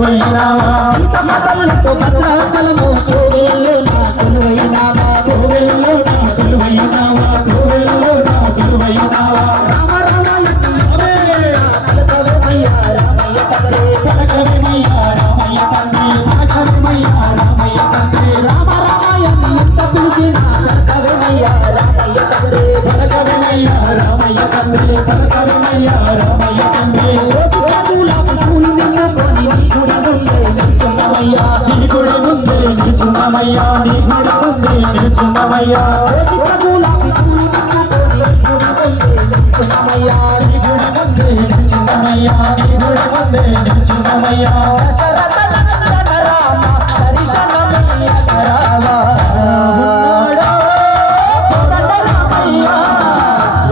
నా కొలువైనావా కోవెల్లో నా కొలువైనావా కోవెల్లో నా కొలువైనావా. పలకవేమయ్యా రామయ్య తండ్రి పలకవేమయ్యా రామయ్య తండ్రి పలకవేమయ్యా రామయ్య తండ్రి రామయ్య తండ్రి నిల్చున్నామయ్యా నీ గుడి ముందే నిల్చున్నామయ్యా నీ గుడి ముందే నిల్చున్నామయ్యా నీ గుడి ముందే నిల్చున్నామయ్యా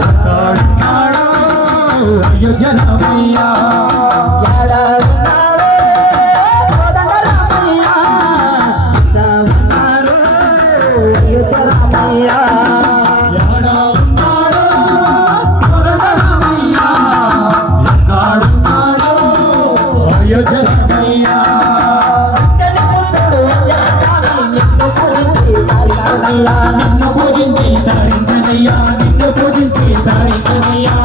ఎక్కడున్నాడో అయోధ్య రామయ్య అయోధ్య రామయ్య నిన్ను పూజించి తరించనయ్యా నిన్ను పూజించి తరించనయ్యా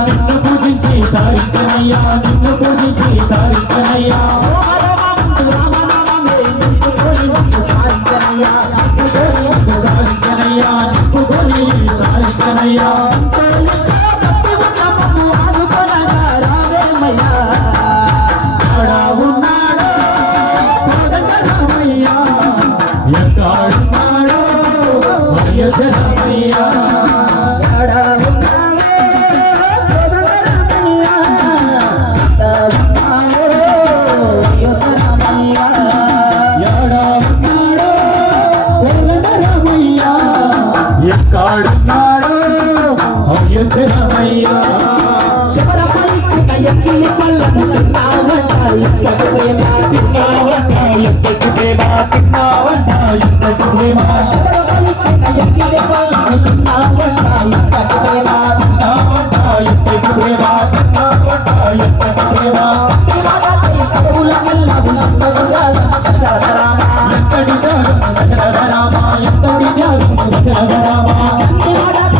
నిన్ను పూజించి తరించనయ్యా నిన్ను పూజించి తరించనయ్యా సారించనయ్యా నిన్ను కొని సారించనయ్యా అయోధ్య రామయ్య తిన్నావంట ఎంతకు ప్రేమ తిన్నావంట ఎంతకు ప్రేమ ప్రేమ ప్రేమ